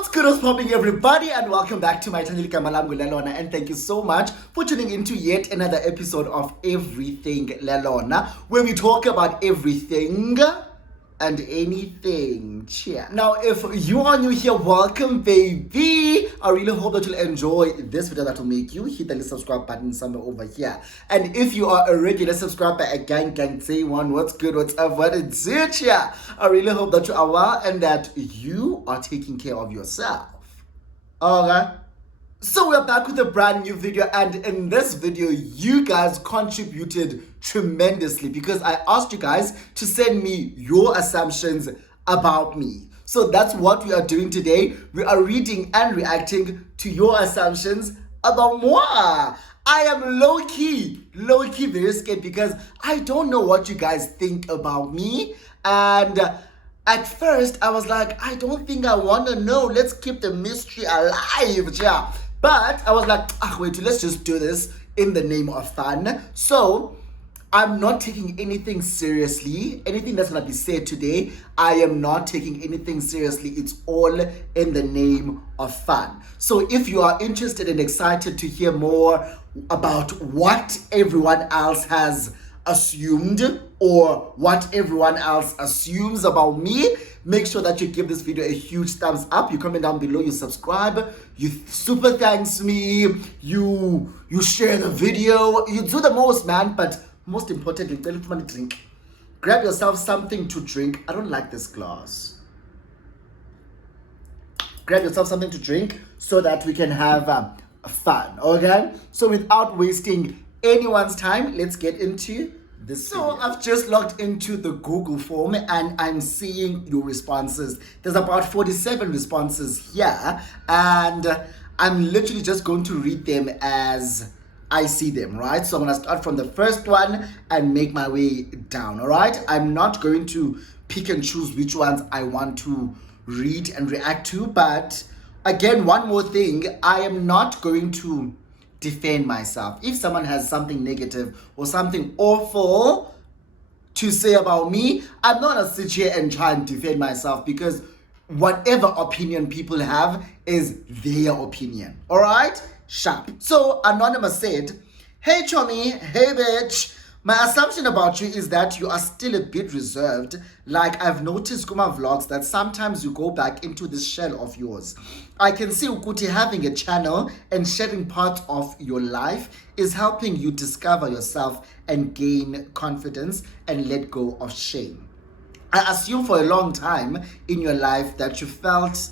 What's good, what's popping, everybody, and welcome back to my channel Lelona, and thank you so much for tuning into yet another episode of Everything Lelona, where we talk about everything and anything. Cheer. Now, if you are new here, welcome, baby. I really hope that you'll enjoy this video that will make you hit the little subscribe button somewhere over here. And if you are a regular subscriber, gang, say one, what's good, what's up, what is it here? I really hope that you are well and that you are taking care of yourself. Alright. So we're back with a brand new video, and in this video you guys contributed tremendously because I asked you guys to send me your assumptions about me. So that's what we are doing today. We are reading and reacting to your assumptions about moi. I am low-key very scared because I don't know what you guys think about me, and at first I was like, I don't think I want to know. Let's keep the mystery alive. Yeah. But I was like, wait, let's just do this in the name of fun. So I'm not taking anything seriously. Anything that's going to be said today, I am not taking anything seriously. It's all in the name of fun. So if you are interested and excited to hear more about what everyone else has assumed or what everyone else assumes about me, make sure that you give this video a huge thumbs up. You comment down below, you subscribe, you super thanks me, you share the video, you do the most, man. But most importantly, drink. Grab yourself something to drink. I don't like this glass. Grab yourself something to drink so that we can have fun, okay? So without wasting anyone's time, let's get into this. So I've just logged into the Google form and I'm seeing your responses. There's about 47 responses here, and I'm literally just going to read them as I see them, right? So I'm gonna start from the first one and make my way down, all right? I'm not going to pick and choose which ones I want to read and react to, but again, one more thing, I am not going to defend myself. If someone has something negative or something awful to say about me, I'm not gonna sit here and try and defend myself, because whatever opinion people have is their opinion. All right? Sharp. So Anonymous said, hey Chomi, hey bitch, my assumption about you is that you are still a bit reserved. Like, I've noticed Kuma vlogs that sometimes you go back into this shell of yours. I can see Ukuti having a channel and sharing parts of your life is helping you discover yourself and gain confidence and let go of shame. I assume for a long time in your life that you felt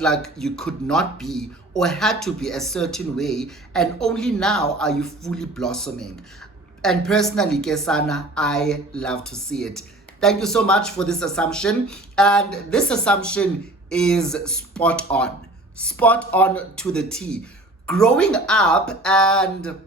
like you could not be or had to be a certain way, and only now are you fully blossoming. And personally, Kesana, I love to see it. Thank you so much for this assumption. And this assumption is spot on to the T. Growing up and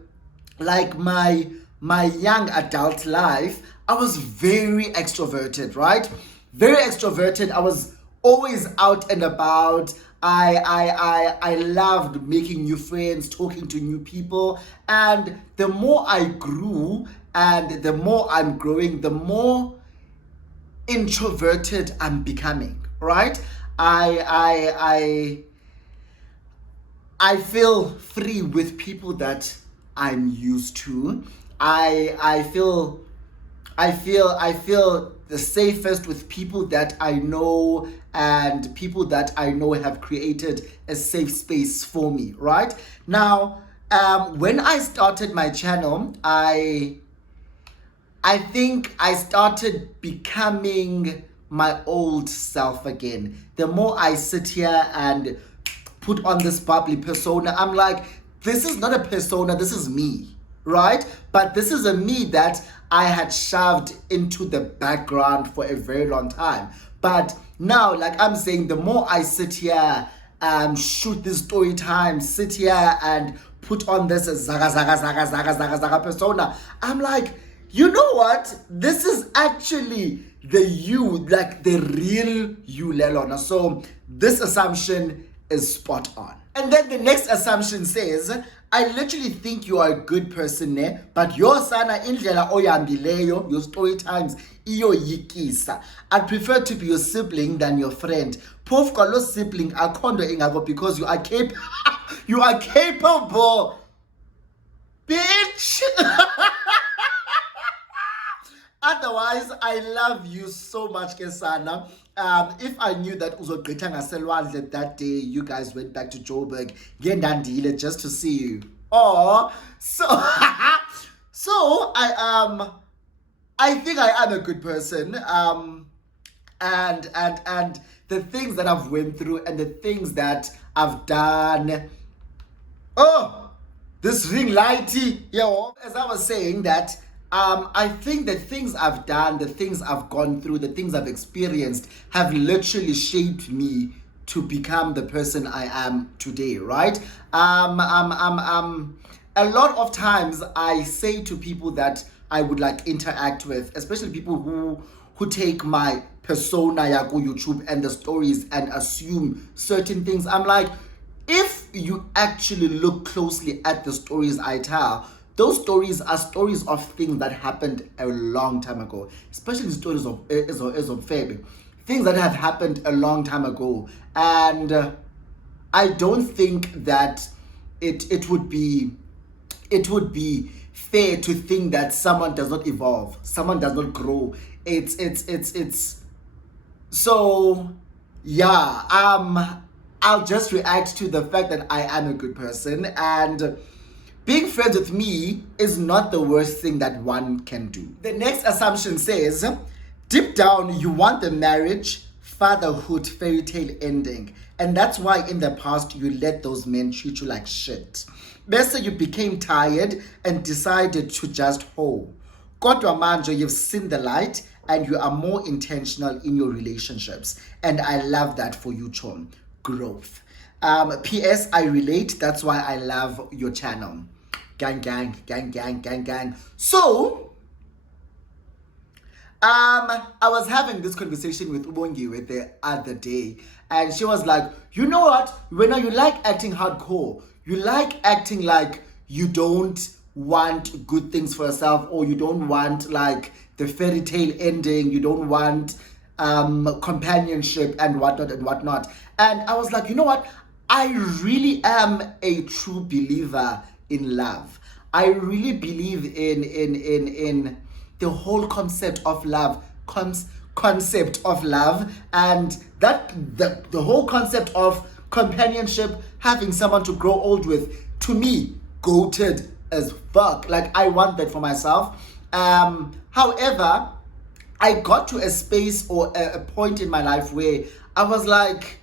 like my young adult life, I was very extroverted, right? Very extroverted. I was always out and about. I loved making new friends, talking to new people, and the more I grew and the more I'm growing, the more introverted I'm becoming, right? I feel free with people that I'm used to. I feel the safest with people that I know, and people that I know have created a safe space for me, right? Now, when I started my channel, I think I started becoming my old self again. The more I sit here and put on this bubbly persona, I'm like, this is not a persona, this is me, right? But this is a me that I had shoved into the background for a very long time. But now, like I'm saying, the more I sit here, shoot this story time, sit here and put on this zaga persona, I'm like, you know what? This is actually the you, like the real you, Lelona. So this assumption is spot on. And then the next assumption says, I literally think you are a good person, ne? But your sana indlela oyambileyo, your story times, iyo yikisa. I'd prefer to be your sibling than your friend. Pof kalo sibling akondo ingako because you are you are capable. Bitch. Otherwise, I love you so much, Kesana. If I knew that uzogqitha ngaselwandle that day you guys went back to Joburg, ngendandile just to see you. Oh, so so I think I am a good person. And the things that I've went through and the things that I've done. Oh, this ring lighty, yo. As I was saying that. I think the things I've done, the things I've gone through, the things I've experienced have literally shaped me to become the person I am today, right? A lot of times I say to people that I would like interact with, especially people who take my persona yaku YouTube and the stories and assume certain things. I'm like, if you actually look closely at the stories I tell, those stories are stories of things that happened a long time ago, especially the stories of Febe, things that have happened a long time ago. And I don't think that it would be fair to think that someone does not evolve, someone does not grow. It's so yeah. I'll just react to the fact that I am a good person, and being friends with me is not the worst thing that one can do. The next assumption says, deep down, you want the marriage, fatherhood, fairy tale ending. And that's why in the past, you let those men treat you like shit. Best you became tired and decided to just hoe. Kodwa manje, you've seen the light and you are more intentional in your relationships. And I love that for you, Chom. Growth. P.S. I relate. That's why I love your channel. Gang, gang, gang, gang, gang, gang. So, I was having this conversation with wonky the other day, and she was like, you know what? When you like acting hardcore, you like acting like you don't want good things for yourself, or you don't want like the fairy tale ending, you don't want companionship and whatnot. And I was like, you know what? I really am a true believer in love. I really believe in the whole concept of love, concept of love, and that the whole concept of companionship, having someone to grow old with, to me, goated as fuck. Like, I want that for myself. However, I got to a space or a point in my life where I was like,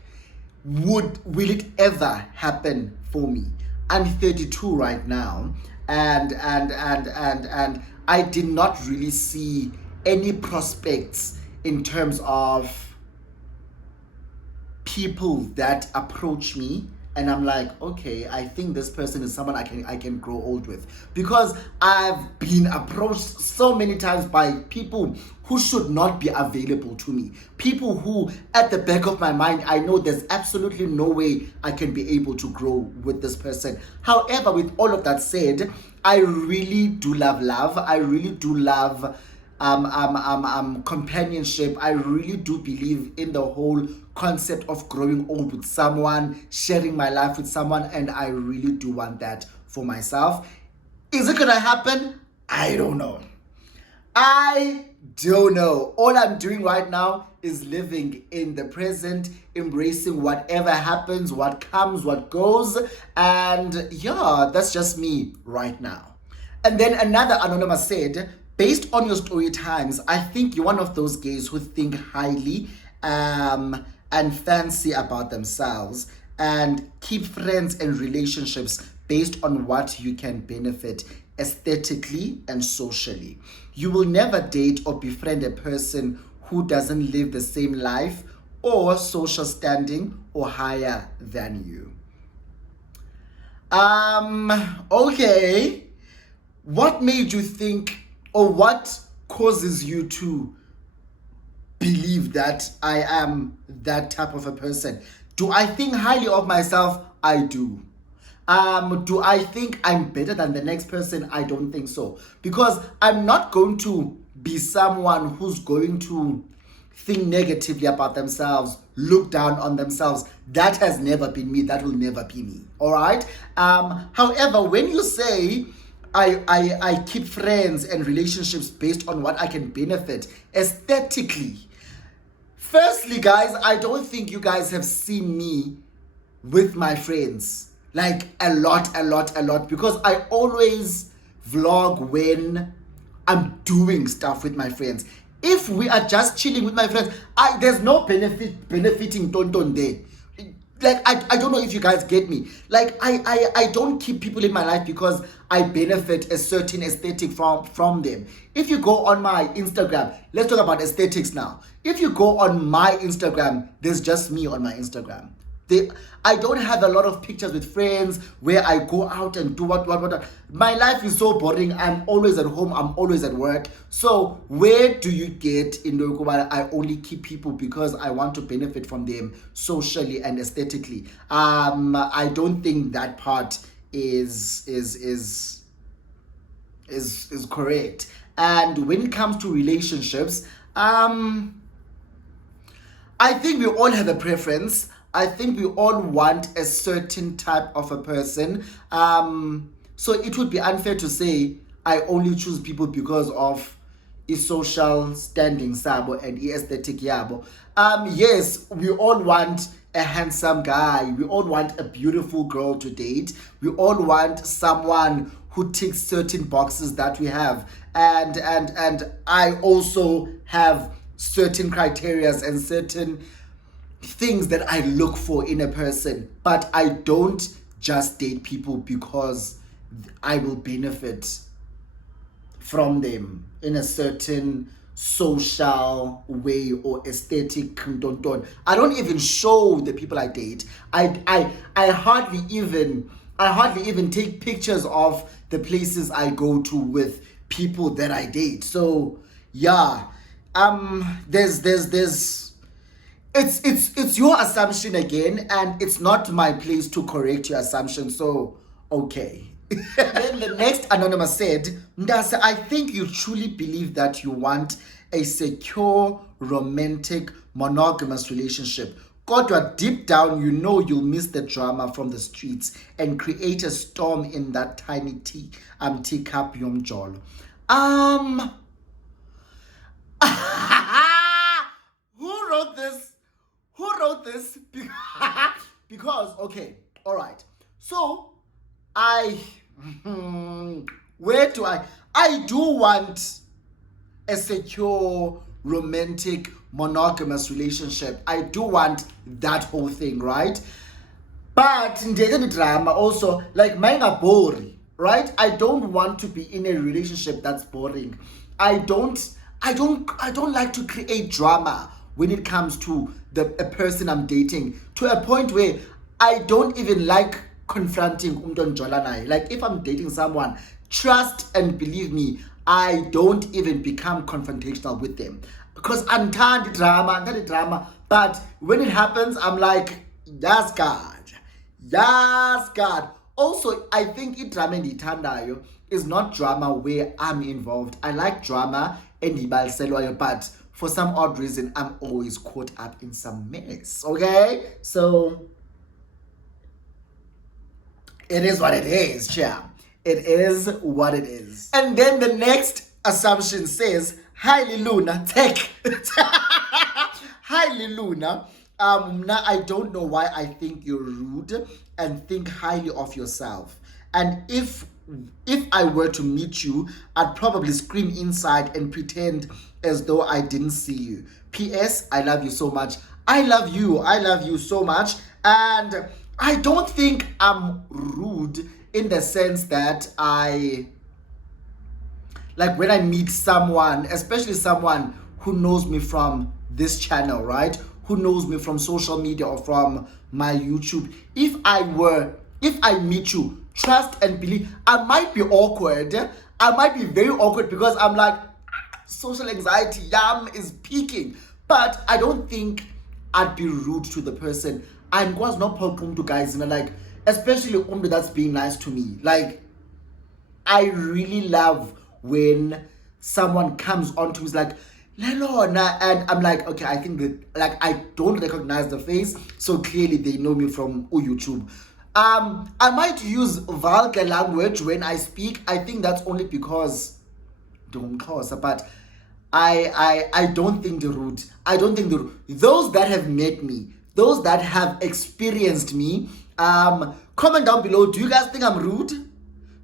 will it ever happen for me? I'm 32 right now, and I did not really see any prospects in terms of people that approach me, and I'm like, okay, I think this person is someone I can grow old with, because I've been approached so many times by people who should not be available to me, people who at the back of my mind I know there's absolutely no way I can be able to grow with this person. However, with all of that said, I really do love. I really do love companionship. I really do believe in the whole concept of growing old with someone, sharing my life with someone, and I really do want that for myself. Is it gonna happen? I don't know. All I'm doing right now is living in the present, embracing whatever happens, what comes, what goes, and yeah, that's just me right now. And then another anonymous said, based on your story times, I think you're one of those gays who think highly and fancy about themselves and keep friends and relationships based on what you can benefit aesthetically and socially. You will never date or befriend a person who doesn't live the same life or social standing or higher than you. Okay. What made you think, or what causes you to believe that I am that type of a person? Do I think highly of myself? I do. Do I think I'm better than the next person? I don't think so. Because I'm not going to be someone who's going to think negatively about themselves, look down on themselves. That has never been me. That will never be me. All right. However, when you say I keep friends and relationships based on what I can benefit aesthetically, firstly, guys, I don't think you guys have seen me with my friends like a lot, because I always vlog when I'm doing stuff with my friends. If we are just chilling with my friends, there's no benefiting tonton there. Like I don't know if you guys get me. Like I don't keep people in my life because I benefit a certain aesthetic from them. If you go on my Instagram, let's talk about aesthetics now. If you go on my Instagram, there's just me on my Instagram. I don't have a lot of pictures with friends where I go out and do what. My life is so boring. I'm always at home. I'm always at work. So where do you get in the I only keep people because I want to benefit from them socially and aesthetically? I don't think that part is correct. And when it comes to relationships, I think we all have a preference. I think we all want a certain type of a person. So it would be unfair to say I only choose people because of its social standing sabo and aesthetic yabo. Yes, we all want a handsome guy. We all want a beautiful girl to date. We all want someone who ticks certain boxes that we have. And I also have certain criterias and certain things that I look for in a person, but I don't just date people because I will benefit from them in a certain social way or aesthetic. I don't even show the people I date. I hardly even take pictures of the places I go to with people that I date. So yeah, it's your assumption again, and it's not my place to correct your assumption. So okay. Then the next anonymous said, Ndasa, I think you truly believe that you want a secure, romantic, monogamous relationship. Kodwa deep down, you know you'll miss the drama from the streets and create a storm in that tiny teacup yomjolo. Who wrote this? Because okay, all right. So where do I do want a secure, romantic, monogamous relationship. I do want that whole thing, right? But in the drama also, like manga boring, right? I don't want to be in a relationship that's boring. I don't like to create drama when it comes to a person I'm dating, to a point where I don't even like confronting Jolanai. Like if I'm dating someone, trust and believe me, I don't even become confrontational with them because I'm tired of drama. But when it happens, I'm like, yes, God. Also, I think drama in is not drama where I'm involved. I like drama and but for some odd reason, I'm always caught up in some mess. Okay, so it is what it is, champ. It is what it is. And then the next assumption says, hi Luna, tech. Hi Luna. Now I don't know why I think you're rude and think highly of yourself. And if I were to meet you, I'd probably scream inside and pretend as though I didn't see you. P.S. I love you so much. I love you so much. And I don't think I'm rude in the sense that like when I meet someone, especially someone who knows me from this channel, right? Who knows me from social media or from my YouTube. If I meet you, trust and believe, I might be awkward. I might be very awkward because I'm like, social anxiety, is peaking. But I don't think I'd be rude to the person. And was not problem to guys, like especially that's being nice to me. Like, I really love when someone comes on to me, is like, Lelona, and I'm like, okay, I think that, like, I don't recognize the face, so clearly they know me from YouTube. I might use vulgar language when I speak. I think that's only because don't cause, but I don't think the rude. I don't think the rude. Those that have met me, those that have experienced me, comment down below. Do you guys think I'm rude?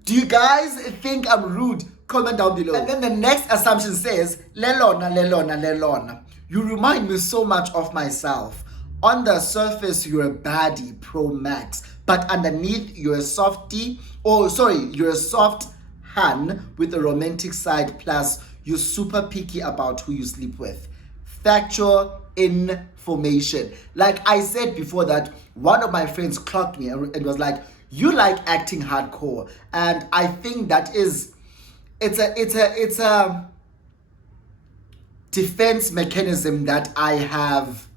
Do you guys think I'm rude? Comment down below. And then the next assumption says, Lelona. You remind me so much of myself. On the surface, you're a baddie, pro max. But underneath, you're a softie. You're a soft hun with a romantic side. Plus, you're super picky about who you sleep with. Factual information. Like I said before, that one of my friends clocked me and was like, you like acting hardcore. And I think that is, it's a defense mechanism that I have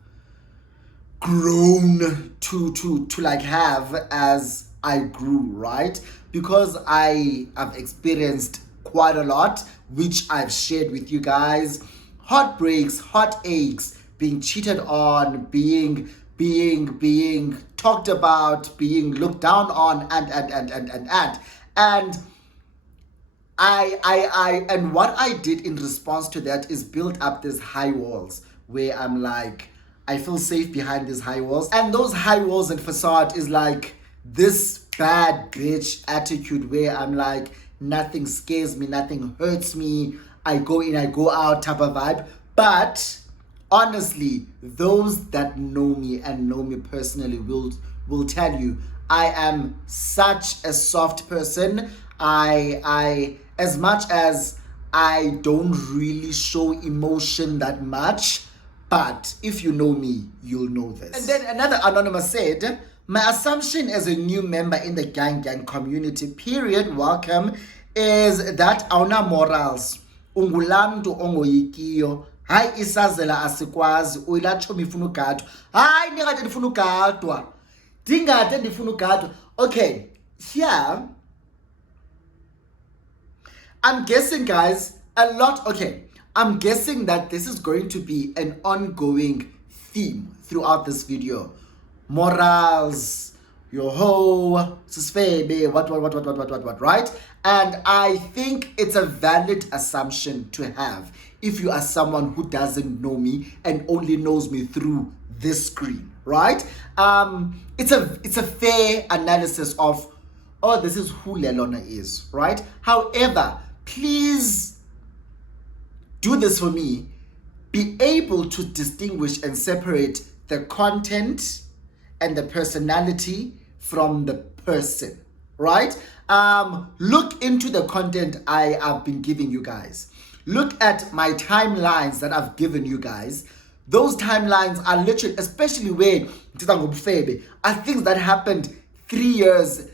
grown to like have as I grew, right? Because I have experienced quite a lot, which I've shared with you guys. Heartbreaks, heartaches, being cheated on, being talked about, being looked down on, and and what I did in response to that is build up these high walls where I'm like, I feel safe behind these high walls. And those high walls and facade is like this bad bitch attitude where I'm like, nothing scares me, nothing hurts me, I go in, I go out type of vibe. But honestly, those that know me and know me personally will tell you I am such a soft person. I as much as I don't really show emotion that much, but if you know me, you'll know this. And then another anonymous said, my assumption as a new member in the gang community, period, welcome, is that awuna morals. Ungulamntu ongoyikiyo. Hayi isazela asikwazi, uyilatsho mifuna ugadwa. Hayi ndingade ndifuna ugadwa. Ndingade ndifuna ugadwa. Okay, here I'm guessing, guys, I'm guessing that this is going to be an ongoing theme throughout this video. Morals, your hoe, susfebe, what, right? And I think it's a valid assumption to have if you are someone who doesn't know me and only knows me through this screen, right? It's a fair analysis of, oh, this is who Lelona is, right? However, please do this for me. Be able to distinguish and separate the content and the personality from the person, right? Look into the content I have been giving you guys. Look at my timelines that I've given you guys. Those timelines are literally, especially where are things that happened 3 years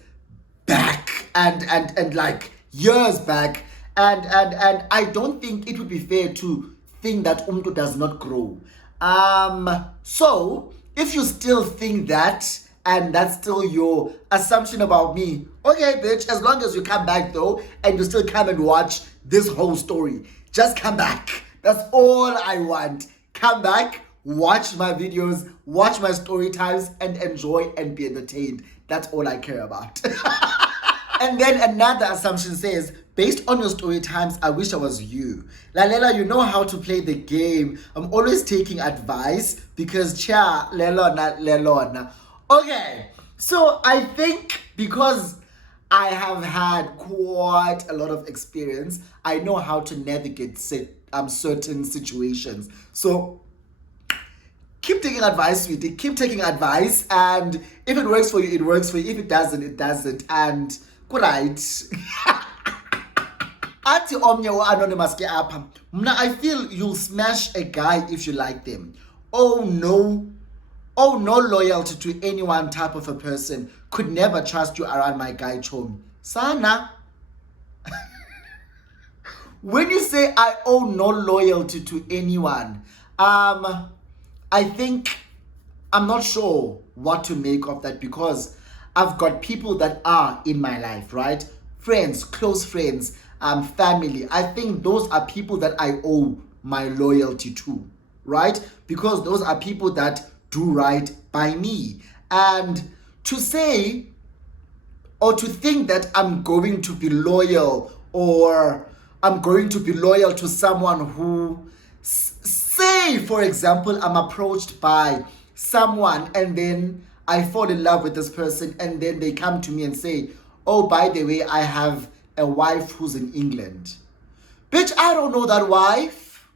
back and like years back. And I don't think it would be fair to think that Umtu does not grow. So if you still think that, and that's still your assumption about me, okay, bitch, as long as you come back though, and you still come and watch this whole story, just come back. That's all I want. Come back, watch my videos, watch my story times, and enjoy and be entertained. That's all I care about. And then another assumption says, based on your story times, I wish I was you. Lalela, you know how to play the game. I'm always taking advice because Lelona. Okay, so I think because I have had quite a lot of experience, I know how to navigate certain situations. So keep taking advice, sweetie. Keep taking advice, and if it works for you, it works for you. If it doesn't, it doesn't. And right. Athi omnye anonymous ke apha. Mna, I feel you'll smash a guy if you like them. Oh no loyalty to any one type of a person. Could never trust you around my guy Chomi. Sana. When you say I owe no loyalty to anyone, I think I'm not sure what to make of that, because I've got people that are in my life, right? Friends, close friends, family. I think those are people that I owe my loyalty to, right? Because those are people that do right by me. And to say or to think that I'm going to be loyal, or I'm going to be loyal to someone who, say for example, I'm approached by someone and then I fall in love with this person and then they come to me and say, oh, by the way, I have a wife who's in England. Bitch, I don't know that wife.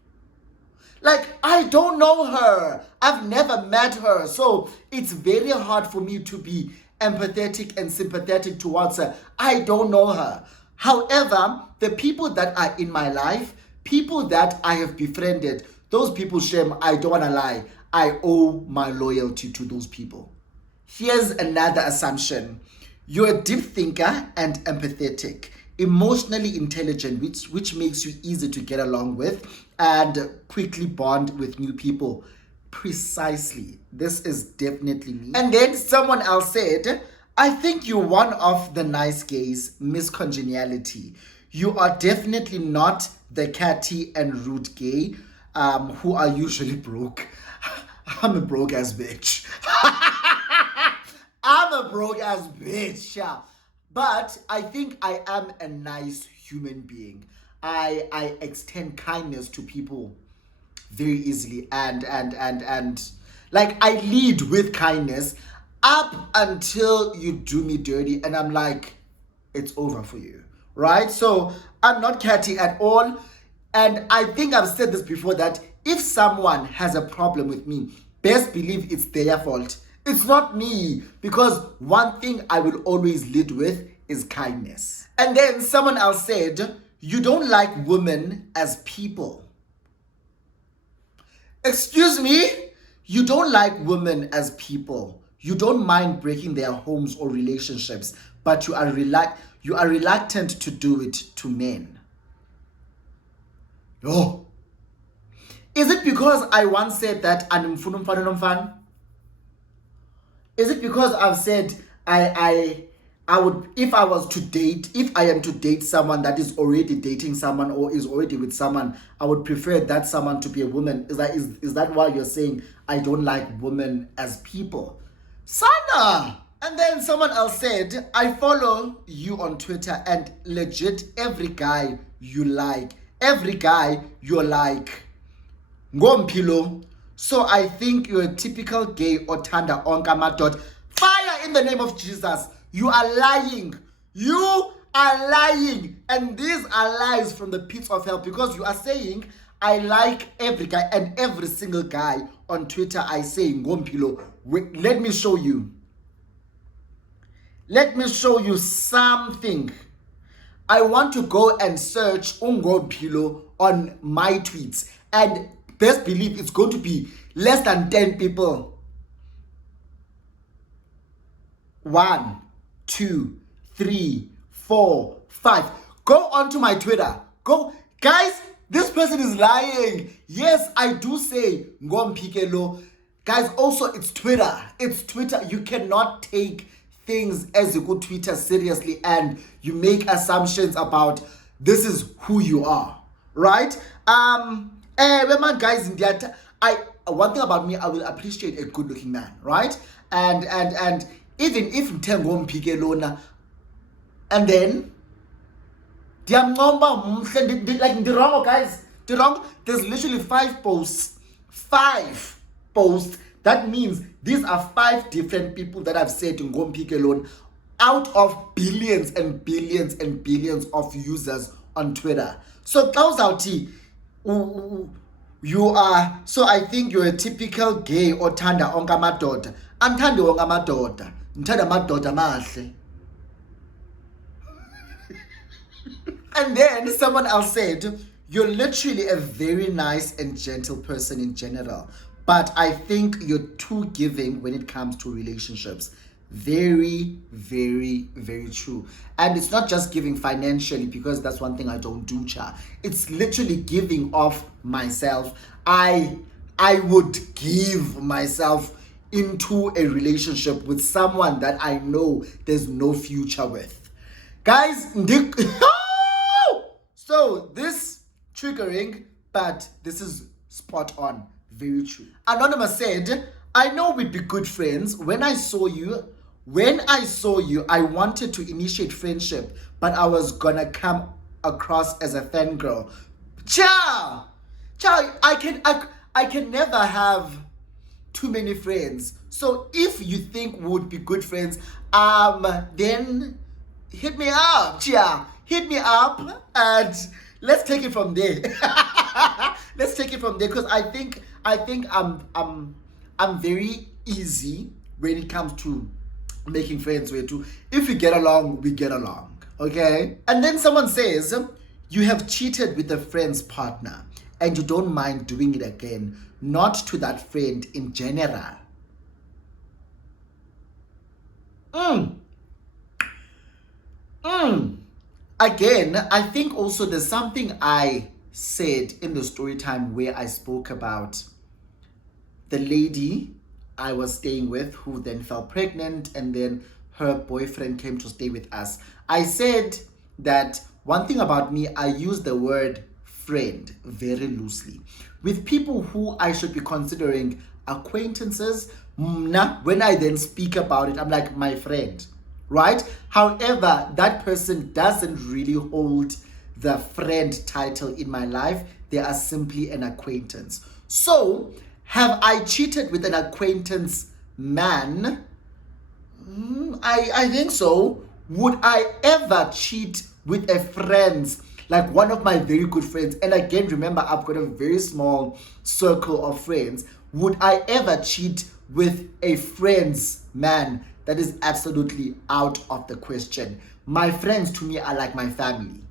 Like, I don't know her. I've never met her. So it's very hard for me to be empathetic and sympathetic towards her. I don't know her. However, the people that are in my life, people that I have befriended, those people, Shem, I don't want to lie, I owe my loyalty to those people. Here's another assumption. You're a deep thinker and empathetic, emotionally intelligent, which makes you easy to get along with and quickly bond with new people. Precisely. This is definitely me. And then someone else said, I think you're one of the nice gays, Miss Congeniality. You are definitely not the catty and rude gay who are usually broke. I'm a broke ass bitch. I'm a broke ass bitch. Yeah. But I think I am a nice human being. I extend kindness to people very easily and like I lead with kindness up until you do me dirty and I'm like, it's over for you, right? So I'm not catty at all. And I think I've said this before, that if someone has a problem with me, best believe it's their fault. It's not me, because one thing I will always lead with is kindness. And then someone else said, you don't like women as people. Excuse me? You don't like women as people. You don't mind breaking their homes or relationships, but you are reluctant to do it to men. Oh. Is it because I once said that animfuna umfana nomfana? Is it because I've said I would, if I am to date someone that is already dating someone or is already with someone, I would prefer that someone to be a woman? Is that why you're saying I don't like women as people? Sana! And then someone else said, I follow you on Twitter and legit every guy you're like, Ngompilo. So I think you're a typical gay or tanda onka. Fire in the name of Jesus. You are lying. You are lying. And these are lies from the pits of hell, because you are saying I like every guy, and every single guy on Twitter I say Ngompilo. Wait, let me show you. Let me show you something. I want to go and search Ngompilo on my tweets, and best believe it's going to be less than 10 people. 1, 2, 3, 4, 5. Go onto my Twitter. Go, guys. This person is lying. Yes, I do say Ngompikelo. Guys, also it's Twitter. It's Twitter. You cannot take things as a good Twitter seriously and you make assumptions about this is who you are, right? Guys, one thing about me, I will appreciate a good-looking man, right? And even if Ngompikelo, and then like the wrong, guys. The wrong. There's literally 5 posts. 5 posts. That means these are 5 different people that I've said in Ngompikelo out of billions and billions and billions of users on Twitter. So Klausalti, you are. So I think you're a typical gay or tanda onka madoda. Antande onka madoda. Ntanda madoda mahle. And then someone else said, you're literally a very nice and gentle person in general, but I think you're too giving when it comes to relationships. Very, very, very true. And it's not just giving financially, because that's one thing I don't do, cha. It's literally giving off myself. I would give myself into a relationship with someone that I know there's no future with. Guys, so this triggering, but this is spot on, very true. Anonymous said, I know we'd be good friends. When I saw you, I wanted to initiate friendship, but I was gonna come across as a fangirl. Ciao, I can never have too many friends. So if you think we would be good friends, then hit me up, hit me up, and let's take it from there. Let's take it from there, because I think I'm very easy when it comes to making friends with you. If we get along, we get along, okay? And then someone says, you have cheated with a friend's partner and you don't mind doing it again, not to that friend in general. Again, I think also there's something I said in the story time where I spoke about the lady I was staying with who then fell pregnant and then her boyfriend came to stay with us. I said that one thing about me, I use the word friend very loosely. With people who I should be considering acquaintances, when I then speak about it, I'm like, my friend, right? However, that person doesn't really hold the friend title in my life. They are simply an acquaintance. So, have I cheated with an acquaintance man? I think so. Would I ever cheat with a friend's, like one of my very good friends? And again, remember, I've got a very small circle of friends. Would I ever cheat with a friend's man? That is absolutely out of the question. My friends to me are like my family.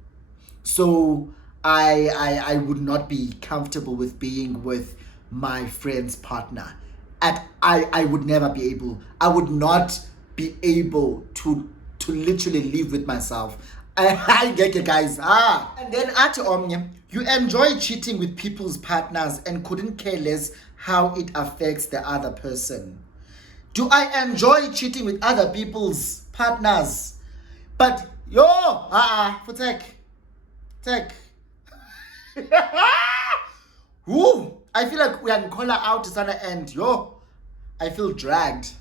So I would not be comfortable with being with my friend's partner. I would never be able. I would not be able to literally live with myself. I get you guys. And then at Omnia, you enjoy cheating with people's partners and couldn't care less how it affects the other person. Do I enjoy cheating with other people's partners? But tech. Woo! I feel like we can call her out to some end. I feel dragged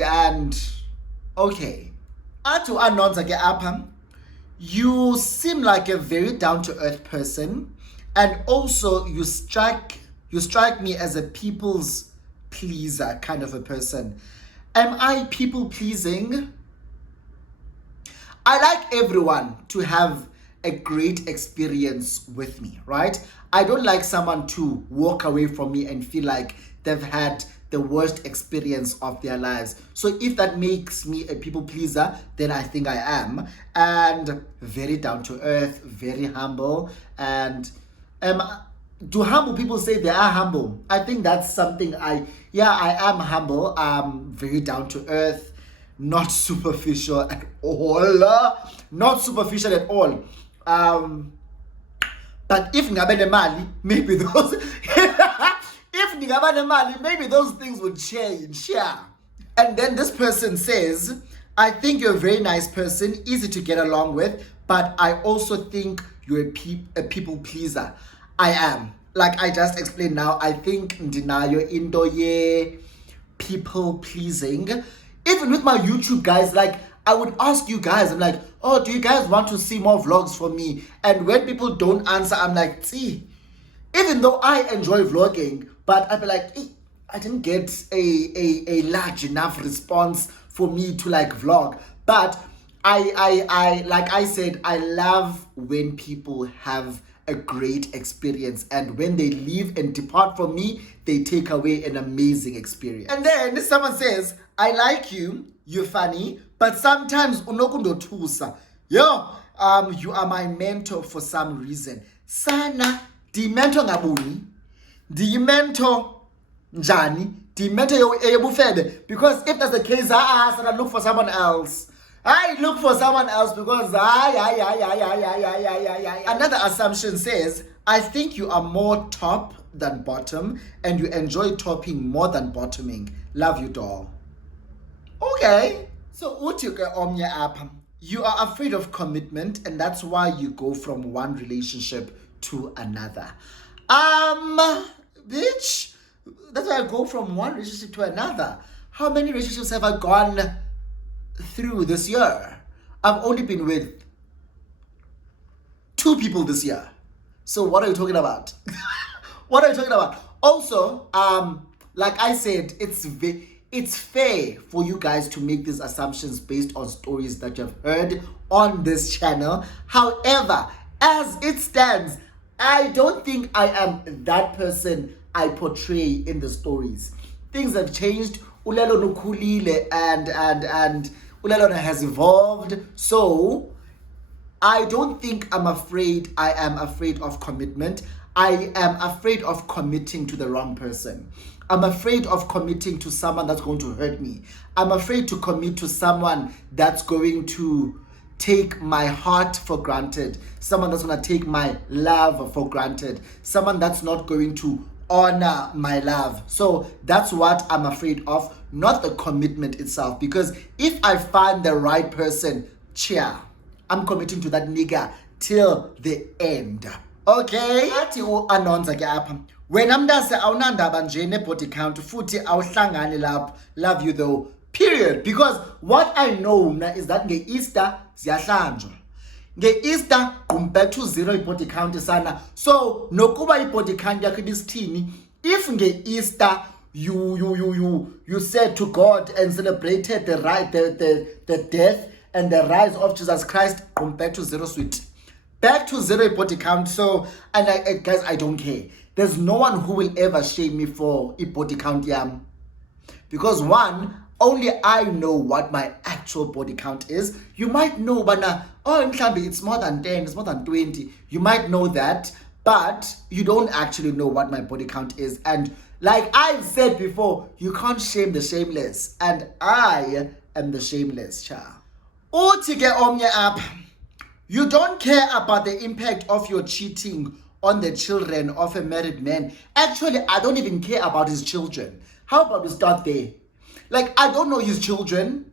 and okay. Atu anonza ke apha. You seem like a very down-to-earth person, and also you strike me as a people's pleaser kind of a person. Am I people pleasing? I like everyone to have a great experience with me, right? I don't like someone to walk away from me and feel like they've had the worst experience of their lives. So if that makes me a people pleaser, then I think I am. And very down to earth, very humble. And do humble people say they are humble? I think that's something I am humble. I'm very down to earth, not superficial at all. Not superficial at all. But if ngabe nemali, maybe those maybe those things would change. Yeah. And then this person says, I think you're a very nice person, easy to get along with, but I also think you're a people pleaser. I am. Like I just explained now, I think ndinayo into ye people pleasing. Even with my YouTube guys, like I would ask you guys, I'm like, oh, do you guys want to see more vlogs from me? And when people don't answer, I'm like, see, even though I enjoy vlogging, but I'd be like, I didn't get a large enough response for me to like vlog. But I like I said, I love when people have a great experience, and when they leave and depart from me, they take away an amazing experience. And then someone says, I like you, you're funny, but sometimes unokundothusa. Yo, you are my mentor for some reason. Sana, di mentor ngabuni, di mentor njani, di mentor yebufede. Because if that's the case, I look for someone else. I look for someone else because Another assumption says, I think you are more top than bottom, and you enjoy topping more than bottoming. Love you, doll. Okay. So uthi ke omnye apha, you are afraid of commitment, and that's why you go from one relationship to another. Bitch, that's why I go from one relationship to another. How many relationships have I gone through this year? I've only been with 2 people this year. So what are you talking about? What are you talking about? Also, like I said, it's fair for you guys to make these assumptions based on stories that you've heard on this channel. However, as it stands, I don't think I am that person I portray in the stories. Things have changed. Ulelo nukulile and Ulelo has evolved. So I don't think I'm afraid. I am afraid of commitment. I am afraid of committing to the wrong person. I'm afraid of committing to someone that's going to hurt me. I'm afraid to commit to someone that's going to take my heart for granted. Someone that's going to take my love for granted. Someone that's not going to honor my love. So that's what I'm afraid of, not the commitment itself. Because if I find the right person, cheer, I'm committing to that nigga till the end. Okay? Athi u-announcer ke apha, wena mntase awunandaba nje ne-body count futhi awuhlangani lapho. Love you though. Period. Because what I know mna is that nge-Easter ziyahlanjwa. Nge-Easter come back to 0 i-body count sana. So nokuba i-body count yakho ibisithini, if nge-Easter you said to God and celebrated the death and the rise of Jesus Christ, come back to 0 sweet. Back to 0 body count. So, and guys, I don't care. There's no one who will ever shame me for a body count yam. Because one, only I know what my actual body count is. You might know, but oh, mhlambi, it's more than 10, it's more than 20. You might know that, but you don't actually know what my body count is. And like I've said before, you can't shame the shameless. And I am the shameless, child. Uthi ke omnye apha, you don't care about the impact of your cheating on the children of a married man. Actually, I don't even care about his children. How about we start there? Like, I don't know his children.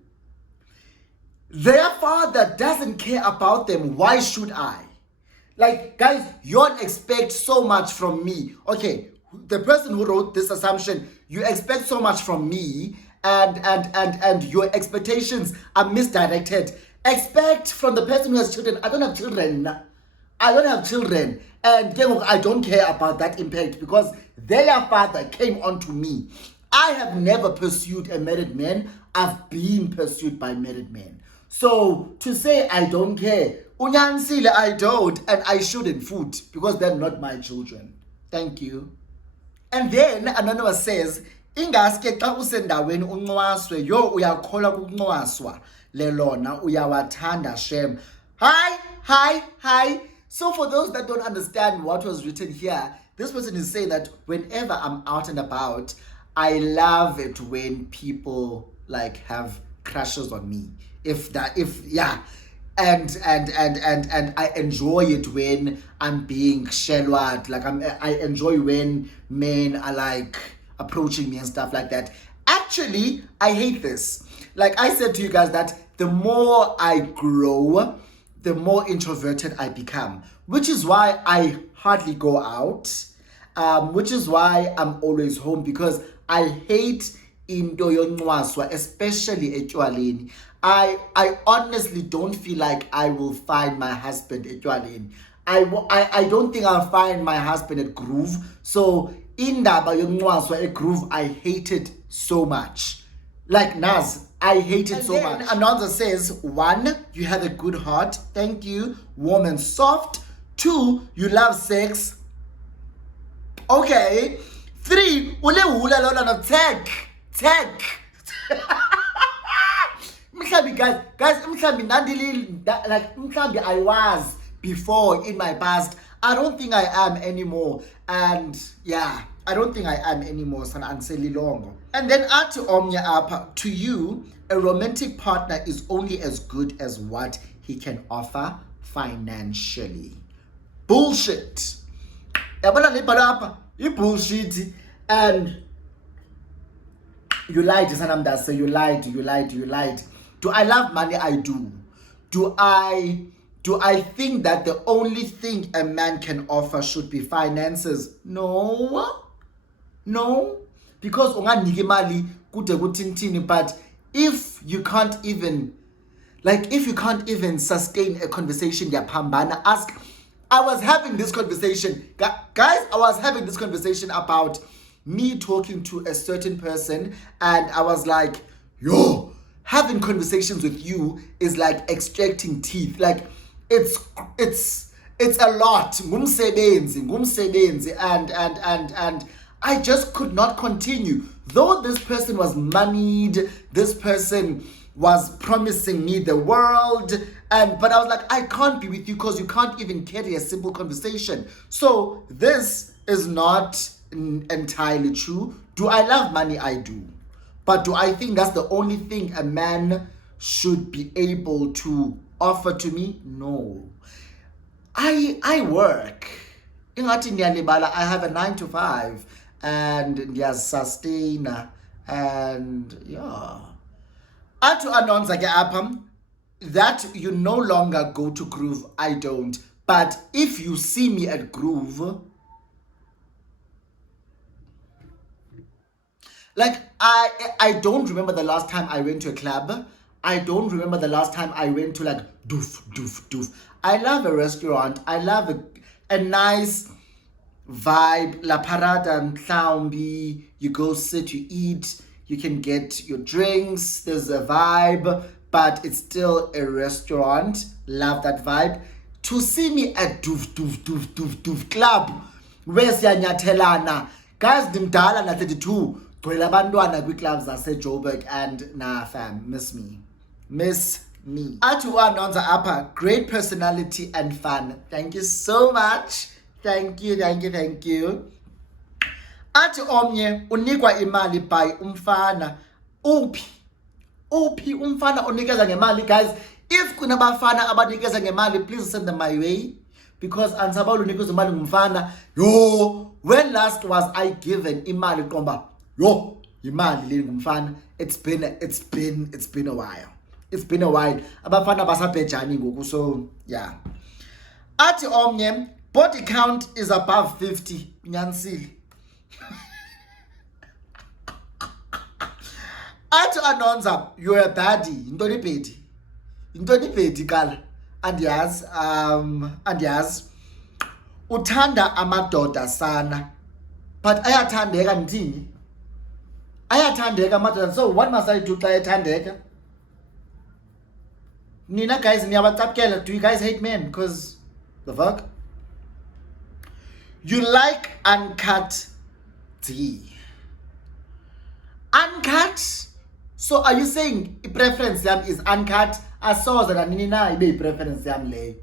Their father doesn't care about them. Why should I? Like, guys, you don't expect so much from me. Okay, the person who wrote this assumption, you expect so much from me, and your expectations are misdirected. Expect from the person who has children. I don't have children. I don't have children. And I don't care about that impact because their father came onto me. I have never pursued a married man. I've been pursued by married men. So to say I don't care, unyanisile I don't, and I shouldn't food because they're not my children. Thank you. And then Anonymous says, ingaske xa usendaweni uncwaswe, yo uyakholwa kuncwaswa lelona uyawathanda shem. Hi. So for those that don't understand what was written here, this person is saying that whenever I'm out and about, I love it when people like have crushes on me. And I enjoy it when I'm being shelwat. Like I enjoy when men are like approaching me and stuff like that. Actually, I hate this. Like I said to you guys that the more I grow, the more introverted I become, which is why I hardly go out, which is why I'm always home, because I hate into yonwaswa, especially etywaleni. I honestly don't feel like I will find my husband etywaleni. I don't think I'll find my husband at Groove. So indaba yonwaswa at Groove, I hate it so much. Like Naz, I hate it so much. Anonza says, 1, you have a good heart. Thank you. Warm and soft. 2, you love sex. Okay. 3, ule hula lona of tech. Mhlambi guys, mhlambi nandili like mhlambi I was before in my past. I don't think I am anymore. And yeah, I don't think I am anymore. And then add to omnya apa, to you, a romantic partner is only as good as what he can offer financially. Bullshit. Yabona le bhala apha, You bullshit. And you lied, Sanamda. You lied. Do I love money? I do. Do I think that the only thing a man can offer should be finances? No. Because unganike mali kude kuthintini, but if you can't even sustain a conversation, ask. I was having this conversation, guys. I was having this conversation about me talking to a certain person, and I was like, yo, having conversations with you is like extracting teeth. Like it's a lot. Ngumsebenzi, and I just could not continue. Though this person was moneyed, this person was promising me the world, but I was like, I can't be with you because you can't even carry a simple conversation. So this is not entirely true. Do I love money? I do. But do I think that's the only thing a man should be able to offer to me? No. I work. Ingathi ndiyalibala, I have a 9 to 5 and ndiyazsustain, and yeah. Atu anonza ke apha that you no longer go to Groove. I don't. But if you see me at Groove, like I don't remember the last time I went to a club. I don't remember the last time I went to like doof. I love a restaurant. I love a nice vibe. La parada mhlawumbi. You go sit, you eat. You can get your drinks. There's a vibe, but it's still a restaurant. Love that vibe. To see me at doof club, where's Yanyatelana? Guys, dimdala na 32. Gwela bantwana kwi-clubs zase-Joburg, and nah fam, miss me. Atu anonza apha, great personality and fun. Thank you so much. Thank you. Ati omnye unikwa imali by umfana. Uphi umfana onikeza ngemali, guys. If kunabafana abanikeza ngemali, please send them my way, because ansabalo unikeza imali ngumfana. Yo, when last was I given imali komba? Yo, imali le ngumfana. It's been a while. Abafana basabhejani ngoku, so yeah. Ati omnye body count is above 50. Nyansili. Ati anonza, you're a baddie. Intoni bedi kala. Andiyazi, uthanda amadoda sana. But ayathandeka ndini. Ayathandeka amadoda. So what must I do xa ethandeka? Nina guys, niyabacaphukela. Do you guys hate men? Because the fuck? You like uncut D. Uncut? So are you saying preference yam is uncut? Asoza na nini na ibe preference yam le.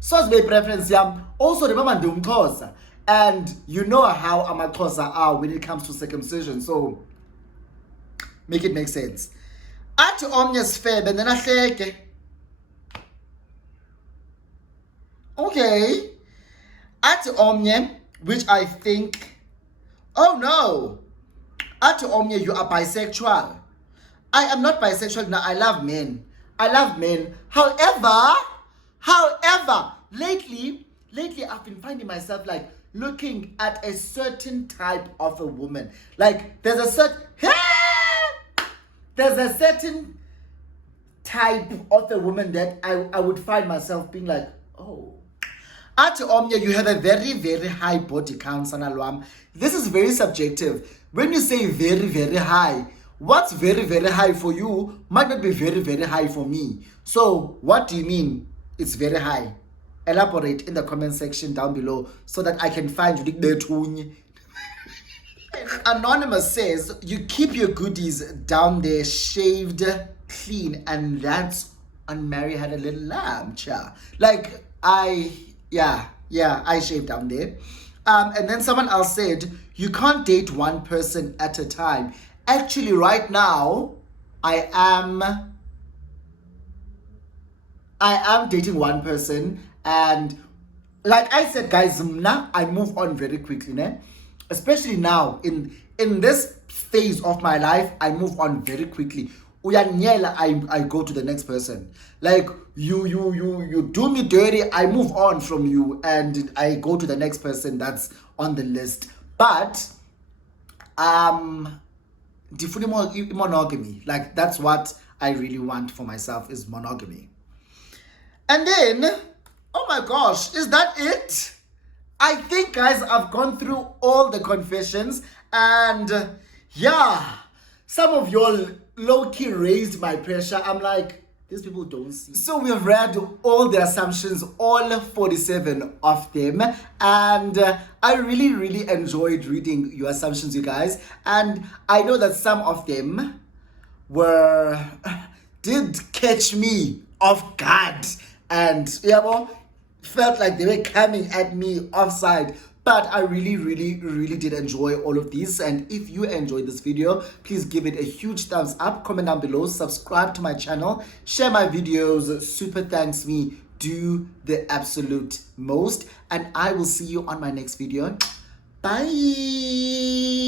So ibe preference yam. Also remember ndumXhosa, and you know how amaXhosa are when it comes to circumcision. So make it make sense. Ati omnye's fair and then ahleke. Okay. Ati omnye, which I think, oh no. Ati omnye, you are bisexual. I am not bisexual. Now I love men. However, lately I've been finding myself like looking at a certain type of a woman. Like there's a certain type of a woman that I would find myself being like, oh. Ati omnye, you have a very, very high body count, Sanalwam. This is very subjective. When you say very, very high, what's very, very high for you might not be very, very high for me. So what do you mean it's very high? Elaborate in the comment section down below so that I can find you. Anonymous says, you keep your goodies down there shaved, clean, and that's on Mary Had a Little Lamb, cha. Like, I shaved down there. And then someone else said, you can't date one person at a time. Actually, right now, I am dating one person, and like I said, guys, I move on very quickly, ne? especially now in this phase of my life, I move on very quickly. Uyanyela, I go to the next person. Like you do me dirty, I move on from you and I go to the next person that's on the list. But ndifuna monogamy. Like that's what I really want for myself, is monogamy. And then, oh my gosh, is that it? I think, guys, I've gone through all the confessions, and yeah, some of y'all low-key raised my pressure. I'm like, these people don't see. So we've read all the assumptions, all 47 of them, and I really, really enjoyed reading your assumptions, you guys. And I know that some of them did catch me off guard, and felt like they were coming at me offside. But I really, really, really did enjoy all of these. And if you enjoyed this video, please give it a huge thumbs up, comment down below, subscribe to my channel, share my videos. Super thanks me. Do the absolute most. And I will see you on my next video. Bye.